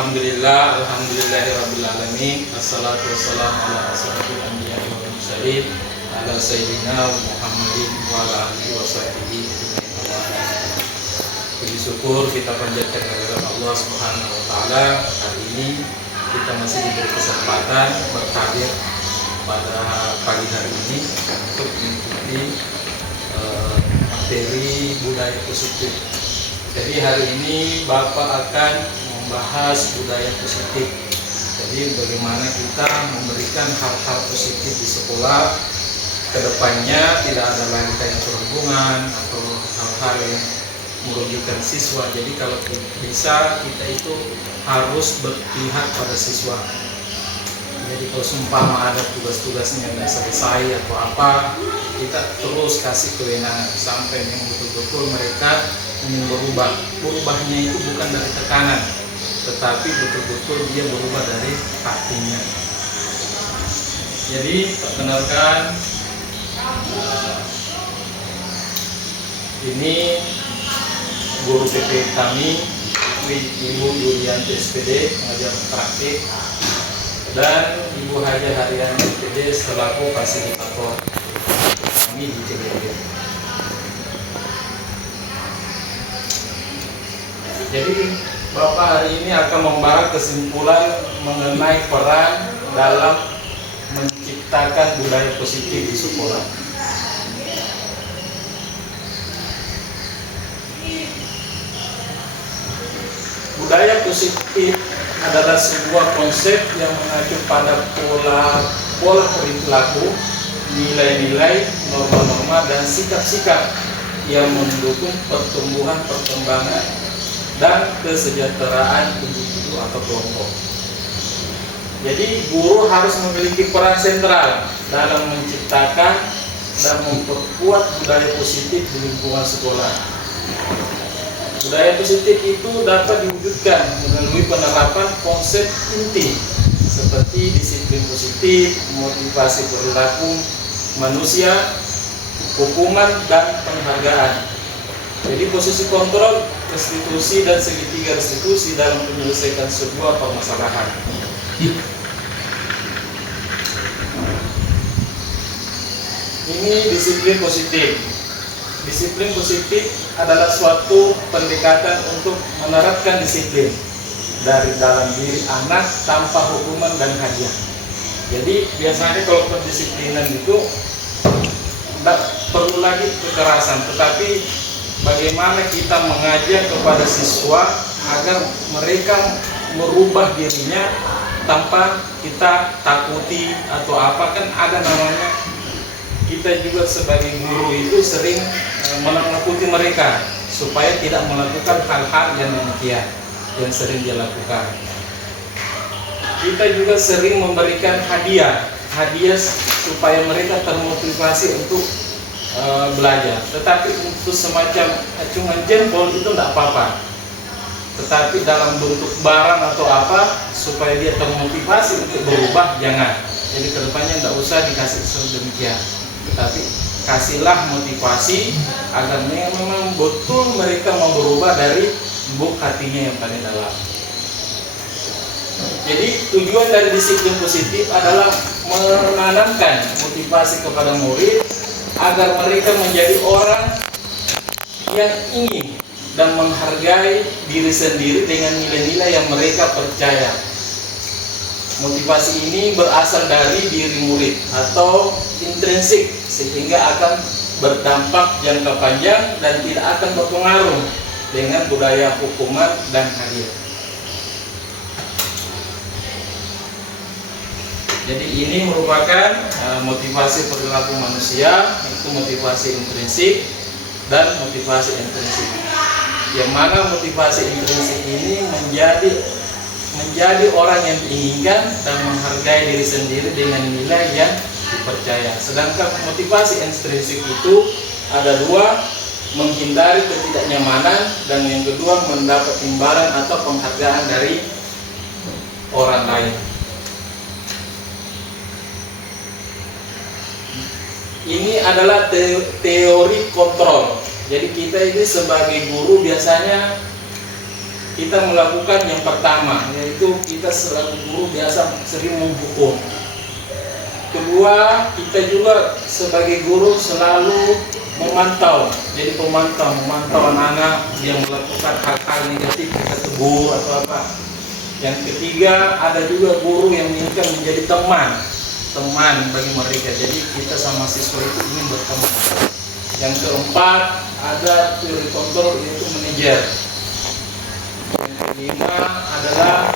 Alhamdulillahirabbil alamin. Assalatu wassalamu ala asyrofil anbiya'i wal mursalin ala sayyidina Muhammadin wa ala alihi washabbihi ajmain. Puji syukur kita panjatkan kehadirat Allah Subhanahu wa taala. Hari ini kita masih diberi kesempatan berhadir pada pagi hari ini untuk mengikuti materi budaya positif. Jadi hari ini Bapak akan membahas budaya positif. Jadi bagaimana kita memberikan hal-hal positif di sekolah, kedepannya tidak ada lagi kayak perhubungan atau hal-hal yang merugikan siswa. Jadi kalau bisa kita itu harus berpihak pada siswa. Jadi kalau seumpama ada tugas-tugasnya yang selesai atau apa, kita terus kasih kewenangan sampai yang betul-betul mereka ingin berubah. Berubahnya itu bukan dari tekanan, tetapi betul-betul dia berubah dari hatinya. Jadi perkenalkan, ini guru PP kami, Ibu Yulianti SPD, mengajar praktik, dan Ibu Haja Harian SPD selaku fasilitator kami di TPB. Jadi Bapak hari ini akan membahas kesimpulan mengenai peran dalam menciptakan budaya positif di sekolah. Budaya positif adalah sebuah konsep yang mengacu pada pola perilaku, nilai-nilai, norma-norma, dan sikap-sikap yang mendukung pertumbuhan, perkembangan, dan kesejahteraan individu atau kelompok. Jadi guru harus memiliki peran sentral dalam menciptakan dan memperkuat budaya positif di lingkungan sekolah. Budaya positif itu dapat diwujudkan melalui penerapan konsep inti seperti disiplin positif, motivasi perilaku manusia, hukuman, dan penghargaan. Jadi posisi kontrol restitusi dan segitiga restitusi dalam menyelesaikan sebuah permasalahan. Ini disiplin positif. Disiplin positif adalah suatu pendekatan untuk menerapkan disiplin dari dalam diri anak tanpa hukuman dan hadiah. Jadi biasanya kalau pendisiplinan itu tidak perlu lagi kekerasan, tetapi bagaimana kita mengajak kepada siswa agar mereka merubah dirinya tanpa kita takuti atau apa. Kan ada namanya, kita juga sebagai guru itu sering menakuti mereka supaya tidak melakukan hal-hal yang demikian yang sering dia lakukan. Kita juga sering memberikan hadiah supaya mereka termotivasi untuk belajar. Tetapi untuk semacam acungan jempol itu tidak apa-apa. Tetapi dalam bentuk barang atau apa supaya dia termotivasi untuk berubah, jangan. Jadi kedepannya tidak usah dikasih sedemikian. Tetapi kasihlah motivasi agar memang betul mereka mau berubah dari lubuk hatinya yang paling dalam. Jadi tujuan dari disiplin positif adalah menanamkan motivasi kepada murid agar mereka menjadi orang yang ingin dan menghargai diri sendiri dengan nilai-nilai yang mereka percaya. Motivasi ini berasal dari diri murid atau intrinsik, sehingga akan berdampak jangka panjang dan tidak akan berpengaruh dengan budaya hukuman dan hadiah. Jadi ini merupakan motivasi perilaku manusia, itu motivasi intrinsik dan motivasi intrinsik. Yang mana motivasi intrinsik ini menjadi orang yang diinginkan dan menghargai diri sendiri dengan nilai yang dipercaya. Sedangkan motivasi intrinsik itu ada dua, menghindari ketidaknyamanan, dan yang kedua mendapat imbalan atau penghargaan dari orang lain. Ini adalah teori kontrol. Jadi kita ini sebagai guru biasanya kita melakukan yang pertama, yaitu kita selaku guru biasa sering menghukum. Kedua, kita juga sebagai guru selalu memantau, jadi memantau anak-anak yang melakukan hal-hal negatif, kita tegur atau apa. Yang ketiga, ada juga guru yang menginginkan menjadi teman bagi mereka, jadi kita sama siswa itu ingin berteman. Yang keempat, ada teori kontrol, yaitu manajer. Yang kelima adalah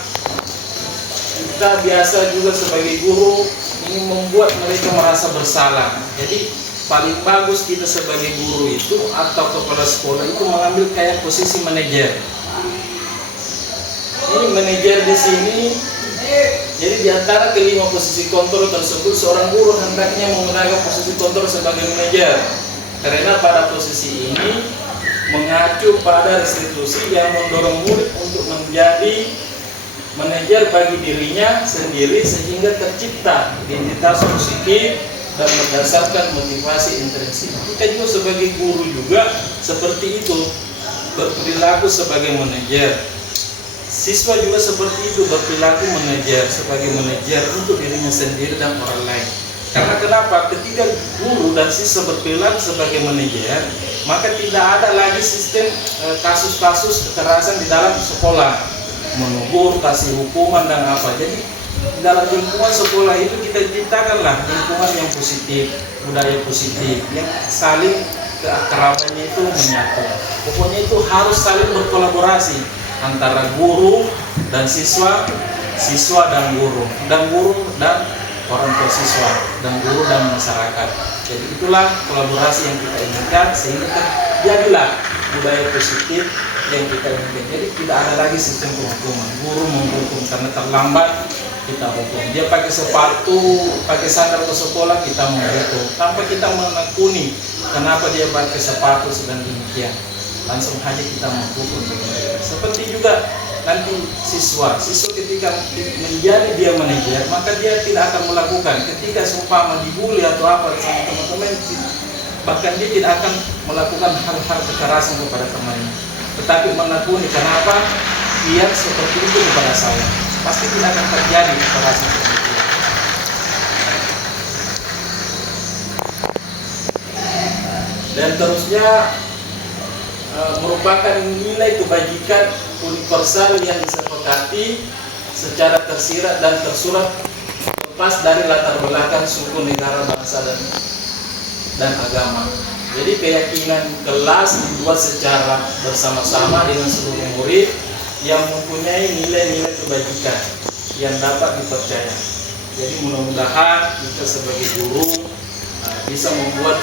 kita biasa juga sebagai guru ingin membuat mereka merasa bersalah. Jadi paling bagus kita sebagai guru itu atau kepala sekolah itu mengambil kayak posisi manajer. Ini manajer di sini. Jadi di antara kelima posisi kontrol tersebut, seorang guru hendaknya menggunakan posisi kontrol sebagai manajer. Karena pada posisi ini mengacu pada restitusi yang mendorong murid untuk menjadi manajer bagi dirinya sendiri sehingga tercipta identitas positif dan berdasarkan motivasi intrinsik. Kita juga sebagai guru juga seperti itu, berperilaku sebagai manajer. Siswa juga seperti itu, berperilaku manajer sebagai manajer untuk dirinya sendiri dan orang lain. Karena kenapa? Ketika guru dan siswa berperilaku sebagai manajer, maka tidak ada lagi sistem kasus-kasus kekerasan di dalam sekolah, menegur, kasih hukuman dan apa. Jadi dalam lingkungan sekolah itu kita ciptakanlah lingkungan yang positif, budaya positif, yang saling keakrabannya itu menyatu. Pokoknya itu harus saling berkolaborasi antara guru dan siswa, siswa dan guru dan orang tua siswa, dan guru dan masyarakat. Jadi itulah kolaborasi yang kita inginkan sehingga terjadilah budaya positif yang kita inginkan. Jadi tidak ada lagi sistem penghukuman. Guru menghukum karena terlambat, kita hukum. Dia pakai sepatu, pakai sandal ke sekolah, kita menghukum tanpa kita menekuni kenapa dia pakai sepatu sedang demikian. Langsung saja kita menghukum. Seperti juga nanti siswa ketika menjadi dia manajer, maka dia tidak akan melakukan ketika seumpama dibully atau apa sama teman-teman, bahkan dia tidak akan melakukan hal-hal kekerasan kepada temannya, tetapi menekuni kenapa dia seperti itu kepada saya. Pasti tidak akan terjadi kekerasan seperti itu. Dan terusnya merupakan nilai kebajikan universal yang disepakati secara tersirat dan tersurat lepas dari latar belakang suku, negara, bangsa dan agama. Jadi keyakinan kelas dibuat secara bersama-sama dengan seluruh murid yang mempunyai nilai-nilai kebajikan yang dapat dipercaya. Jadi mudah-mudahan kita sebagai guru bisa membuat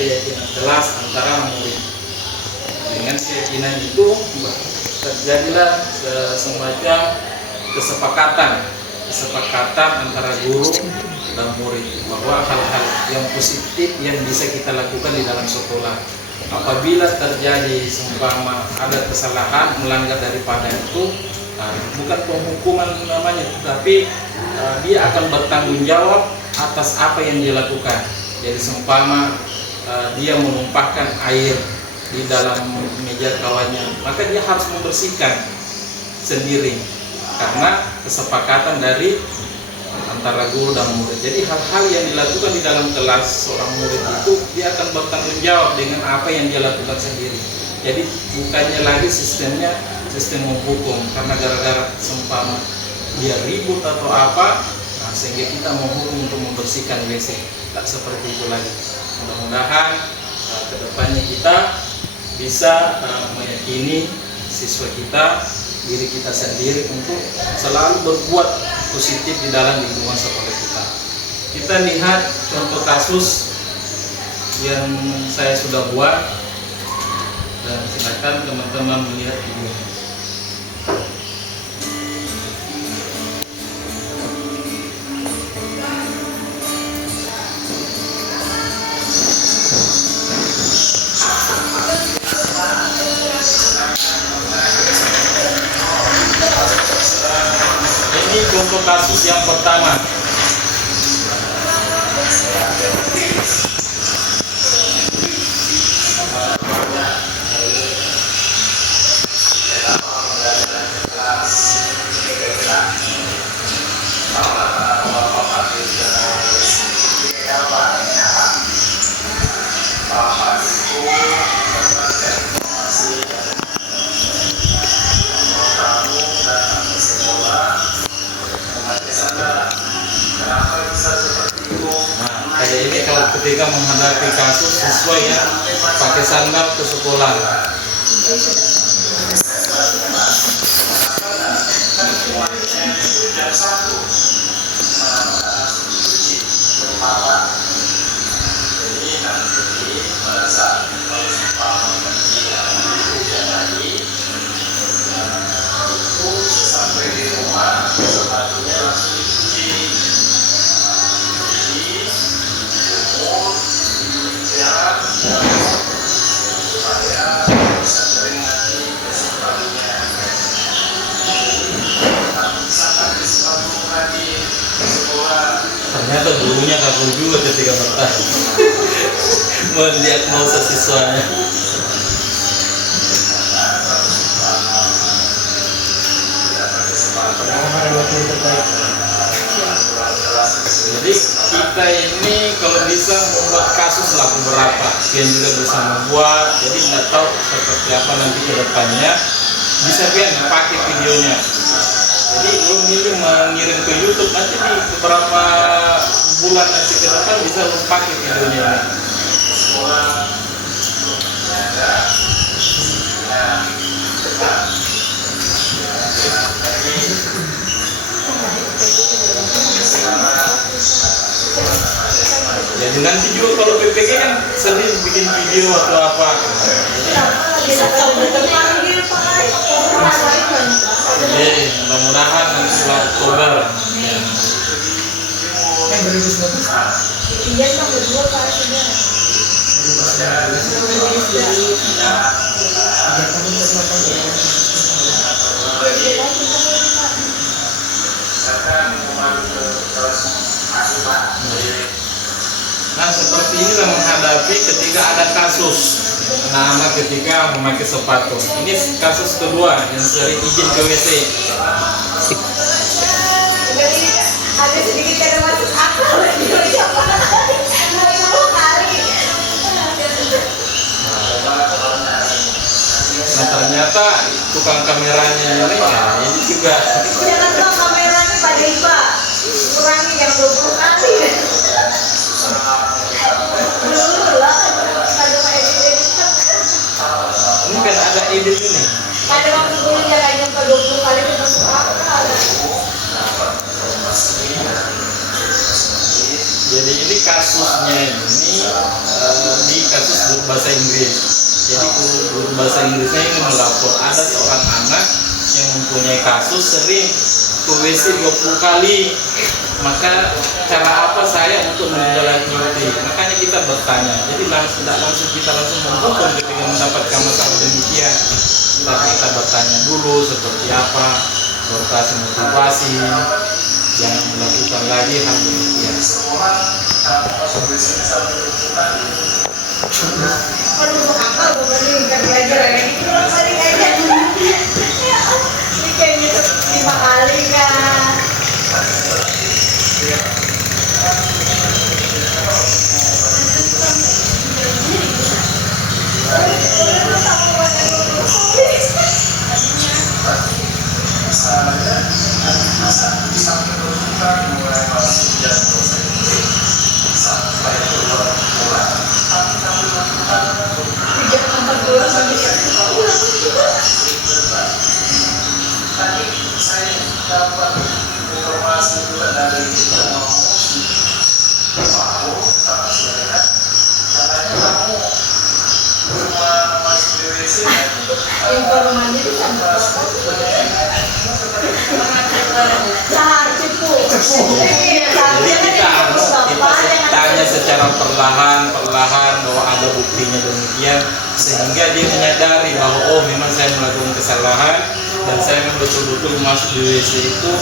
keyakinan kelas antara murid. Dengan keyakinan itu terjadilah semacam kesepakatan antara guru dan murid bahwa hal-hal yang positif yang bisa kita lakukan di dalam sekolah. Apabila terjadi seumpama ada kesalahan melanggar daripada itu, bukan penghukuman namanya, tetapi dia akan bertanggung jawab atas apa yang dia lakukan. Jadi seumpama dia menumpahkan air di dalam meja kawannya, maka dia harus membersihkan sendiri karena kesepakatan dari antara guru dan murid. Jadi hal-hal yang dilakukan di dalam kelas seorang murid itu dia akan bertanggung jawab dengan apa yang dia lakukan sendiri. Jadi bukannya lagi sistemnya sistem menghukum karena gara-gara seumpama dia ribut atau apa, sehingga kita menghukum untuk membersihkan WC. Tak seperti itu lagi. Mudah-mudahan kedepannya kita bisa meyakini siswa kita, diri kita sendiri untuk selalu berbuat positif di dalam lingkungan sekolah kita. Kita lihat contoh kasus yang saya sudah buat dan silakan teman-teman melihat ini. Ini contoh kasus yang pertama. ketika menghadapi kasus siswa yang pakai sandal ke sekolah. Ternyata gurunya kaku juga ketika bertanya mendiagnosa siswanya. Jadi kita ini kalau bisa membuat kasus lah beberapa, yang juga bisa membuat. Jadi nggak tahu seperti apa nanti ke depannya, bisa kan pakai videonya. Jadi belum ini mengirim ke YouTube, nanti di beberapa bulan nanti ke depan bisa pakai videonya. Jadi nanti juga kalau PPG kan sering bikin video atau apa. Jadi mudah-mudahan nanti setelah Oktober. Nah, seperti inilah menghadapi ketika ada kasus anak-anak ketika memakai sepatu. Ini kasus kedua yang sering izin ke WC. Ada sedikit kada masuk akal Nah, ternyata tukang kameranya ini ya, ini juga. jangan dong kameranya pada iba kurangi yang 20 kali dulu lah pada edit Ini kan ada edit ini. pada waktu dulu jangan nyampe 20 kali itu masuk akal. Jadi ini kasusnya ini di kasus guru bahasa Inggris. Jadi guru bahasa Inggrisnya ini melapor ada seorang anak yang mempunyai kasus sering ke WC 20 kali. Maka cara apa saya untuk menindaklanjuti? Makanya kita bertanya. Jadi tidak langsung kita menghukum ketika mendapatkan masalah demikian. Tapi kita bertanya dulu seperti apa, baru kasih motivasi. Jangan melakukan lagi hal demikian. Kalau masuk akal bukan kan belajar ya itu paling aja ini kayak gitu 5 kali kan. Informasi itu sama Jadi kita tanya secara perlahan bahwa ada buktinya demikian, sehingga dia menyadari bahwa oh memang saya melakukan kesalahan dan saya memang betul-betul masuk di WC itu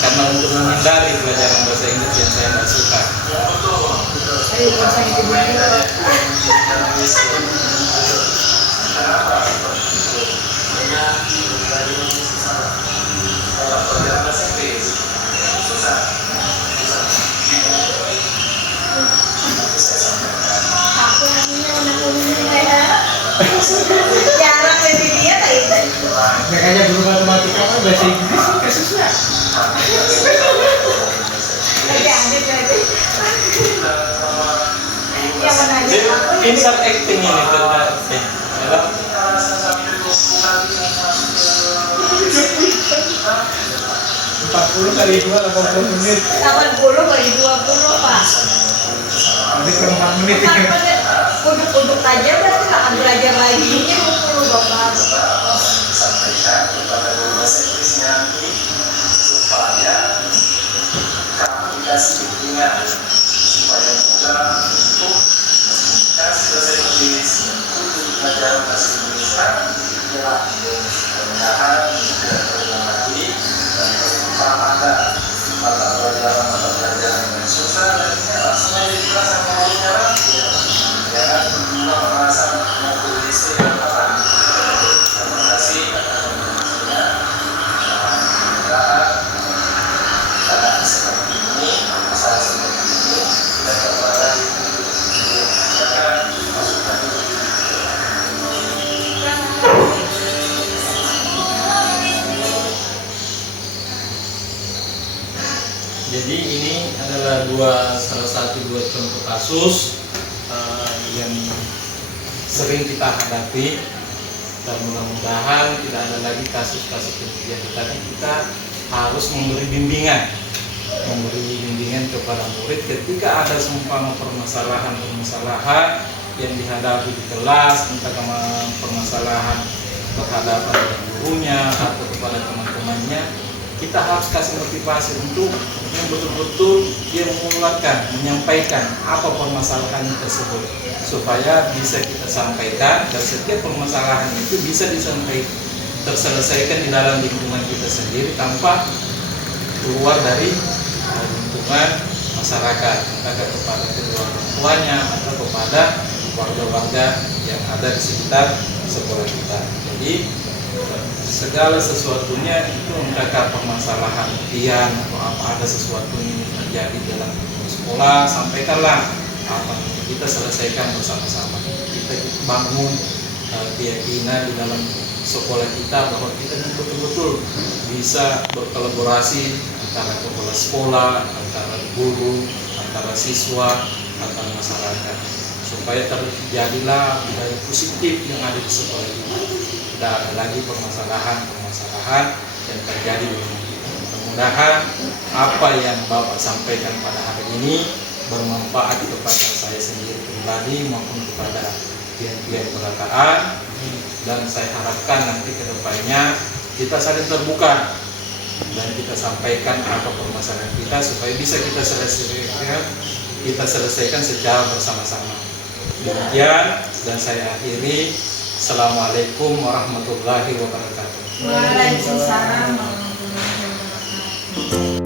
karena untuk menghindari pelajaran bahasa Inggris yang saya tidak suka. jarang lebih dia kayak makanya guru matematika kan bahasa Inggris sih kasusnya. lagi ada Iya menanya Jadi, aku ini kan acting ini cerita acting. Ya. 40 kali 2 80 menit. 80 bagi 20 Pak. Nanti kurang 4 menit. 4 menit. Uduk-uduk aja berarti nggak akan belajar lagi. Ini 20 Bapak. Sampaikan kepada guru bahasa Inggrisnya supaya kamu dikasih bimbingan supaya mudah untuk kasih bahasa Inggris untuk belajar bahasa Inggris ya mudah-mudahan tidak terulang lagi dan terutama ada mata pelajaran yang susah dan langsung aja dikasih sama gurunya jangan cuma merasa mau tulis dan apa. Terima kasih atas informasinya. Mudah-mudahan keadaan seperti ini, masalah seperti ini tidak kepada dikerjakan masukan. Jadi ini adalah salah satu dua contoh kasus yang sering kita hadapi, dan mudah-mudahan tidak ada lagi kasus-kasus yang terjadi. Tapi kita harus memberi bimbingan kepada murid ketika ada seumpama permasalahan yang dihadapi di kelas, entah permasalahan berhadapan dengan gurunya atau kepada teman-temannya. Kita harus kasih motivasi untuk yang betul-betul dia menyampaikan apa permasalahan tersebut supaya bisa kita sampaikan, dan setiap permasalahan itu bisa terselesaikan di dalam lingkungan kita sendiri tanpa keluar dari lingkungan masyarakat, entah kepada kedua orang tuanya atau kepada warga-warga yang ada di sekitar sekolah kita. Jadi segala sesuatunya itu entah permasalahan ujian atau apa, ada sesuatu yang terjadi dalam sekolah, sampaikanlah apa kita selesaikan bersama-sama. Kita bangun keyakinan di dalam sekolah kita bahwa kita betul-betul bisa berkolaborasi antara kepala sekolah, antara guru, antara siswa, antara masyarakat, supaya terjadilah budaya positif yang ada di sekolah kita. Tidak ada lagi permasalahan yang terjadi di dunia kita. Mudah-mudahan apa yang Bapak sampaikan pada hari ini bermanfaat kepada saya sendiri pribadi maupun kepada pihak-pihak pelataan, dan saya harapkan nanti ke depannya kita saling terbuka dan kita sampaikan apa permasalahan kita supaya bisa kita selesaikan secara bersama-sama. Demikian, dan saya akhiri. Assalamualaikum warahmatullahi wabarakatuh. Waalaikumsalam warahmatullahi wabarakatuh.